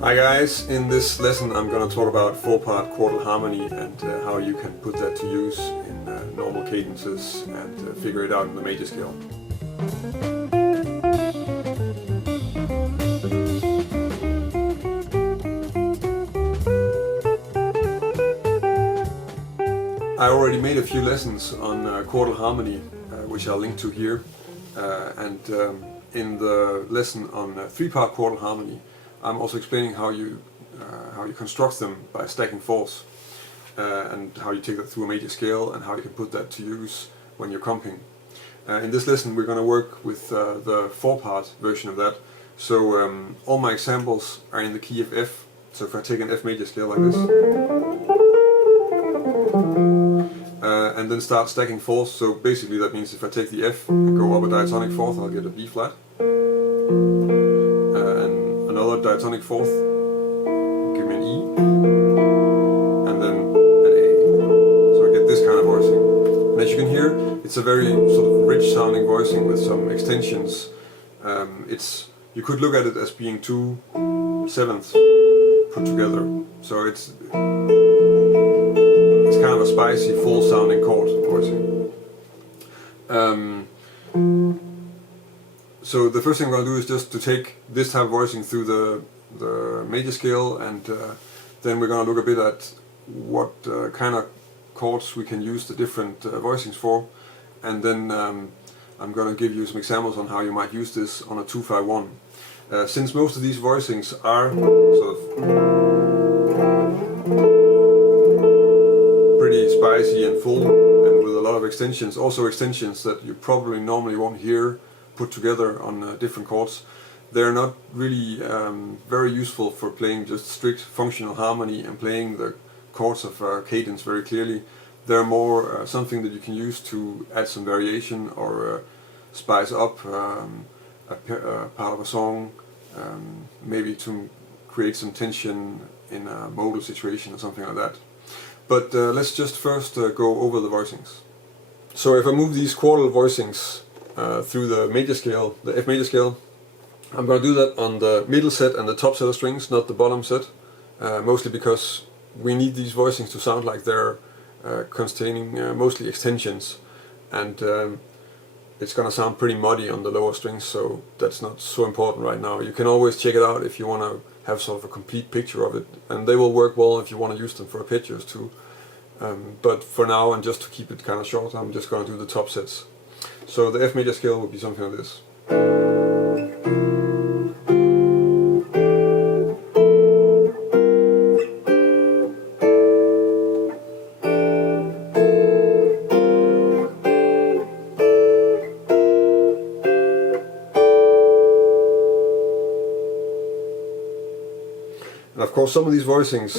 Hi guys, in this lesson I'm going to talk about 4-part quartal harmony and how you can put that to use in normal cadences and figure it out in the major scale. I already made a few lessons on quartal harmony, which I'll link to here, and in the lesson on 3-part quartal harmony I'm also explaining how you construct them by stacking fourths, and how you take that through a major scale and how you can put that to use when you're comping. In this lesson we're going to work with the 4-part version of that. So all my examples are in the key of F. So if I take an F major scale like this, and then start stacking fourths, so basically that means if I take the F and go up a diatonic fourth, I'll get a B flat, and another diatonic fourth, give me an E, and then an A. So I get this kind of voicing. And as you can hear, it's a very sort of rich sounding voicing with some extensions. You could look at it as being 2 sevenths put together. So it's kind of a spicy, full sounding chord voicing. So the first thing we're going to do is just to take this type of voicing through the major scale, and then we're going to look a bit at what kind of chords we can use the different voicings for, and then I'm going to give you some examples on how you might use this on a 2-5-1. Since most of these voicings are sort of pretty spicy and full and with a lot of extensions, also extensions that you probably normally won't hear put together on different chords, they're not really very useful for playing just strict functional harmony and playing the chords of cadence very clearly. They're more something that you can use to add some variation or spice up a part of a song, maybe to create some tension in a modal situation or something like that. But let's just first go over the voicings. So if I move these quartal voicings through the major scale, the F major scale, I'm going to do that on the middle set and the top set of strings, not the bottom set, mostly because we need these voicings to sound like they're containing mostly extensions, and it's going to sound pretty muddy on the lower strings, so that's not so important right now. You can always check it out if you want to have sort of a complete picture of it, and they will work well if you want to use them for arpeggios too. But for now, and just to keep it kind of short, I'm just going to do the top sets. So the F major scale would be something like this. And of course some of these voicings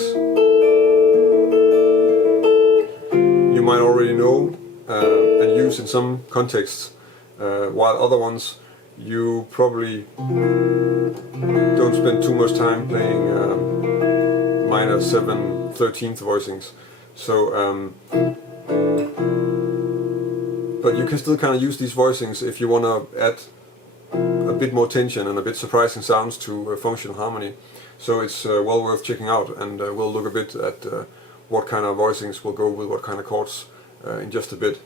you might already know and use in some contexts, while other ones you probably don't spend too much time playing minor 7/13 voicings. So, but you can still kind of use these voicings if you want to add a bit more tension and a bit surprising sounds to functional harmony. So it's well worth checking out, and we'll look a bit at what kind of voicings will go with what kind of chords in just a bit.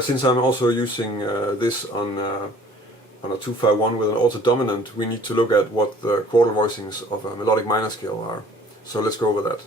Since I'm also using this on a 2-5-1 with an alto dominant, we need to look at what the quartal voicings of a melodic minor scale are. So let's go over that.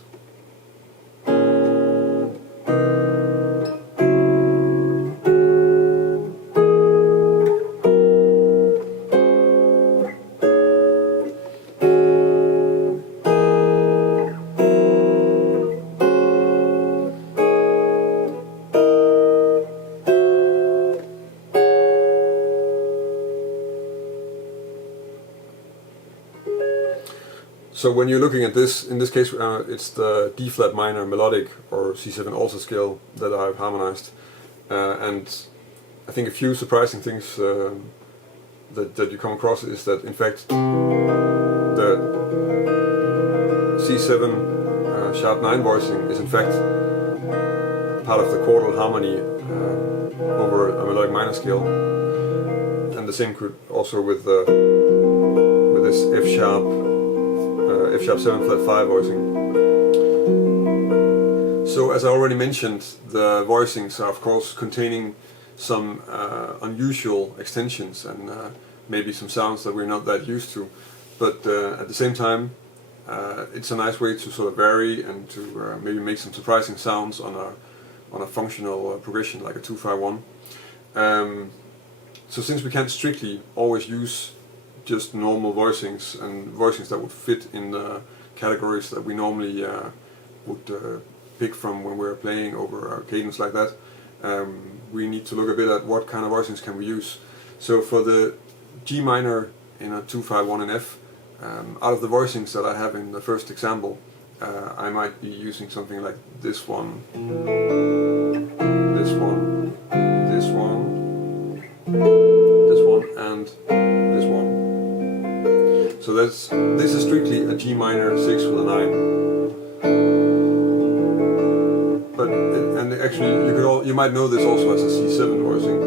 So when you're looking at this, in this case it's the D flat minor melodic or C7 alto scale that I've harmonized, and I think a few surprising things that you come across is that in fact the C7 sharp 9 voicing is in fact part of the quartal harmony over a melodic minor scale, and the same could also with this F F sharp 7 flat 5 voicing. So as I already mentioned, the voicings are of course containing some unusual extensions and maybe some sounds that we're not that used to, but at the same time it's a nice way to sort of vary and to maybe make some surprising sounds on a functional progression like a 2-5-1. So since we can't strictly always use just normal voicings and voicings that would fit in the categories that we normally would pick from when we're playing over a cadence like that, we need to look a bit at what kind of voicings can we use. So for the G minor in a 2-5-1 in F, out of the voicings that I have in the first example, I might be using something like this one, this one, this one, this one, and this one. So this is strictly a G minor 6 with a 9. But and actually you might know this also as a C7 voicing.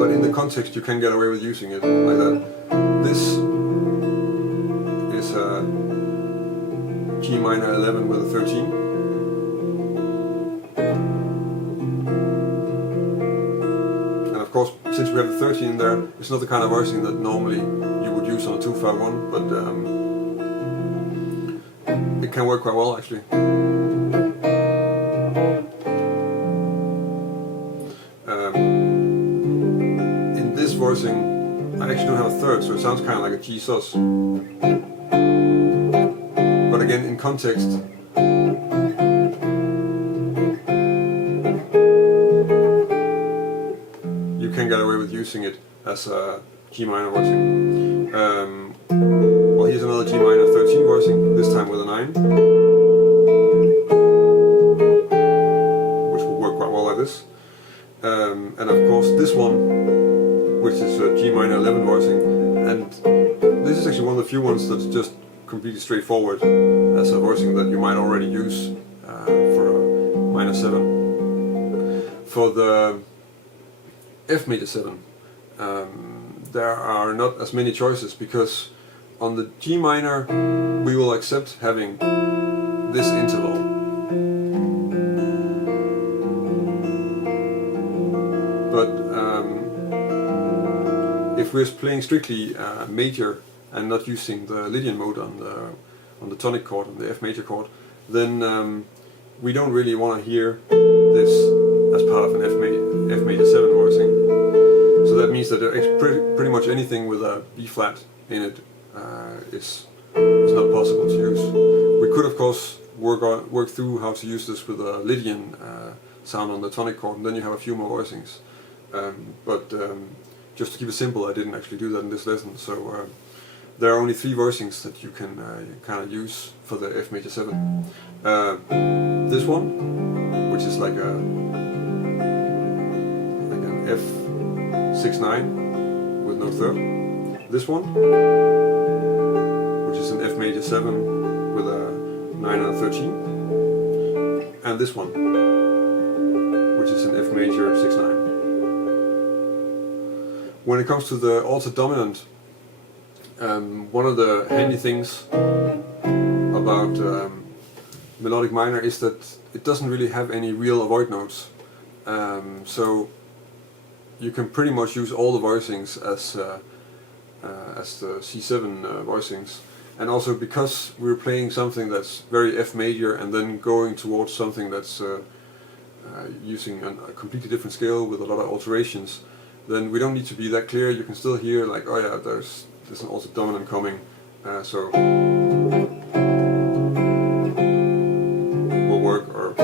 But in the context you can get away with using it like that. This is a G minor 11 with a 13. And of course, since we have the 13 in there, it's not the kind of voicing that normally you would use on a 2-5-1, but it can work quite well actually. In this voicing, I actually don't have a third, so it sounds kind of like a G sus. But again, in context, you can get away with using it as a G minor voicing. Well, here's another G minor 13 voicing, this time with a 9, which will work quite well like this. And of course this one, which is a G minor 11 voicing, and this is actually one of the few ones that's just completely straightforward as a voicing that you might already use for a minor 7. For the F major 7, there are not as many choices, because on the G minor we will accept having this interval. But if we're playing strictly major and not using the Lydian mode on the tonic chord, on the F major chord, then we don't really want to hear this as part of an F major 7 voicing. So that means that pretty much anything with a B flat in it is not possible to use. We could of course work through how to use this with a Lydian sound on the tonic chord, and then you have a few more voicings. But just to keep it simple, I didn't actually do that in this lesson. So there are only 3 voicings that you can kind of use for the F major 7. This one, which is like an F6-9 with no third. This one, which is an F major 7 with a 9 and a 13. And this one, which is an F major 6-9. When it comes to the altered dominant, one of the handy things about melodic minor is that it doesn't really have any real avoid notes. So you can pretty much use all the voicings as the C7 voicings. And also because we're playing something that's very F major and then going towards something that's using a completely different scale with a lot of alterations, then we don't need to be that clear. You can still hear like, oh yeah, there's an altered dominant coming, so will work, or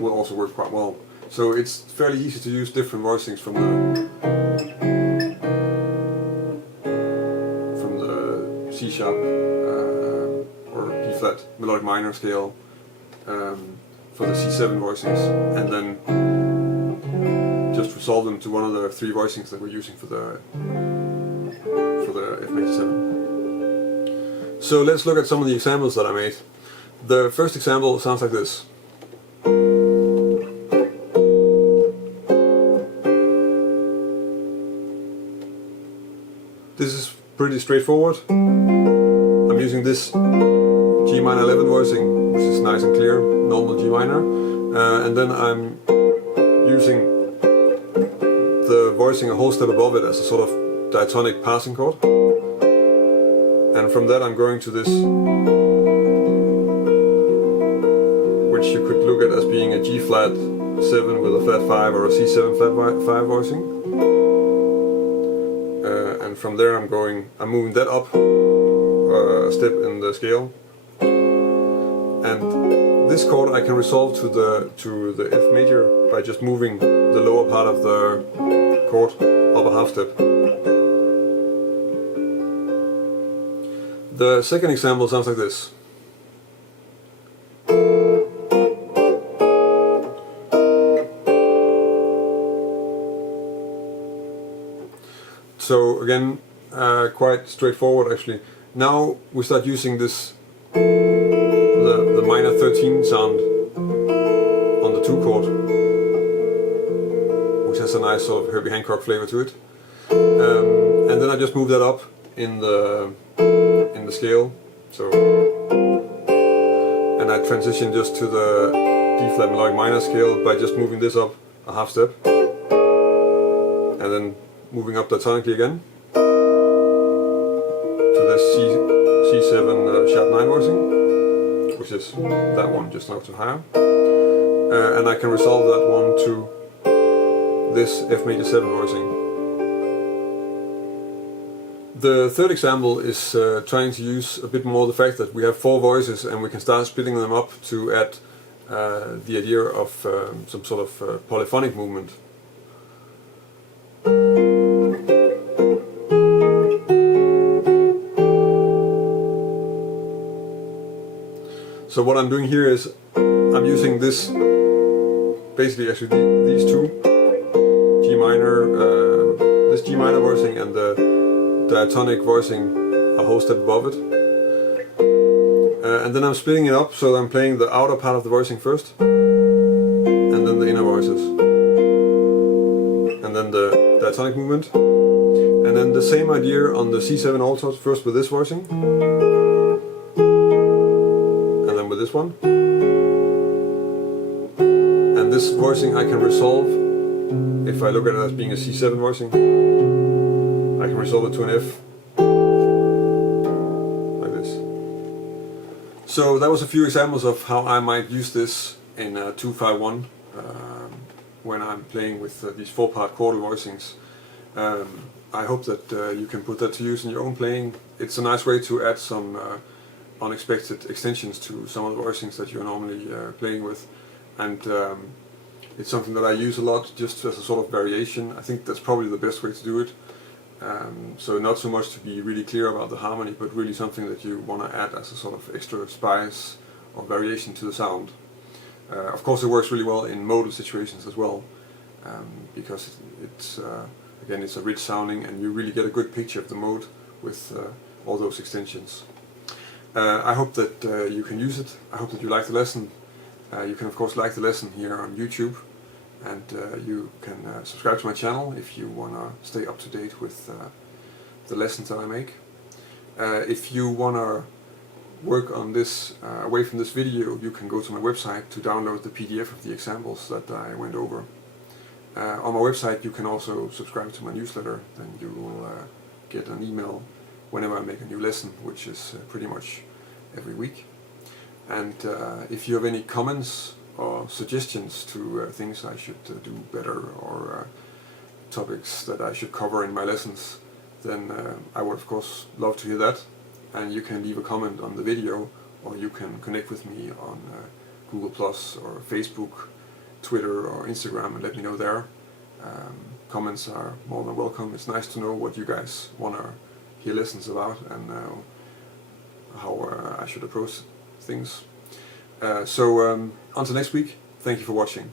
will also work quite well. So it's fairly easy to use different voicings from the C sharp or P flat melodic minor scale for the C7 voicings, and then just resolve them to one of the 3 voicings that we're using for the F major 7. So let's look at some of the examples that I made. The first example sounds like this. This is pretty straightforward. I'm using this G minor 11 voicing, which is nice and clear, normal G minor, and then I'm using the voicing a whole step above it as a sort of diatonic passing chord, and from that I'm going to this, which you could look at as being a G flat 7 with a flat 5 or a C7 flat 5 voicing, and from there I'm moving that up a step in the scale, and this chord I can resolve to the F major by just moving the lower part of the chord up a half step. The second example sounds like this. So again, quite straightforward actually. Now we start using this, the minor 13 sound on the 2 chord, which has a nice sort of Herbie Hancock flavor to it. And then I just move that up in the scale. So, and I transition just to the D flat melodic minor scale by just moving this up a half step, and then moving up diatonically again to this C7 sharp 9 voicing, which is that one just an octave higher, and I can resolve that one to this F major 7 voicing. The third example is trying to use a bit more the fact that we have 4 voices and we can start splitting them up to add the idea of some sort of polyphonic movement. So what I'm doing here is I'm using this, basically actually these two, G minor, this G minor voicing and the diatonic voicing a whole step above it, and then I'm splitting it up so that I'm playing the outer part of the voicing first, and then the inner voices, and then the diatonic movement, and then the same idea on the C7 also, first with this voicing, and then with this one, and this voicing I can resolve, if I look at it as being a C7 voicing, I can resolve it to an F, like this. So that was a few examples of how I might use this in 251 when I'm playing with these 4-part Quartal voicings. I hope that you can put that to use in your own playing. It's a nice way to add some unexpected extensions to some of the voicings that you're normally playing with, and it's something that I use a lot just as a sort of variation. I think that's probably the best way to do it. So not so much to be really clear about the harmony, but really something that you want to add as a sort of extra spice or variation to the sound. Of course it works really well in modal situations as well, because it's again it's a rich sounding and you really get a good picture of the mode with all those extensions. I hope that you can use it. I hope that you like the lesson. You can of course like the lesson here on YouTube, and you can subscribe to my channel if you want to stay up to date with the lessons that I make. If you want to work on this away from this video, you can go to my website to download the PDF of the examples that I went over. On my website you can also subscribe to my newsletter, then you will get an email whenever I make a new lesson, which is pretty much every week. And if you have any comments or suggestions to things I should do better, or topics that I should cover in my lessons, then I would of course love to hear that. And you can leave a comment on the video, or you can connect with me on Google Plus or Facebook, Twitter or Instagram and let me know there. Comments are more than welcome. It's nice to know what you guys want to hear lessons about, and how I should approach things. So until next week, thank you for watching.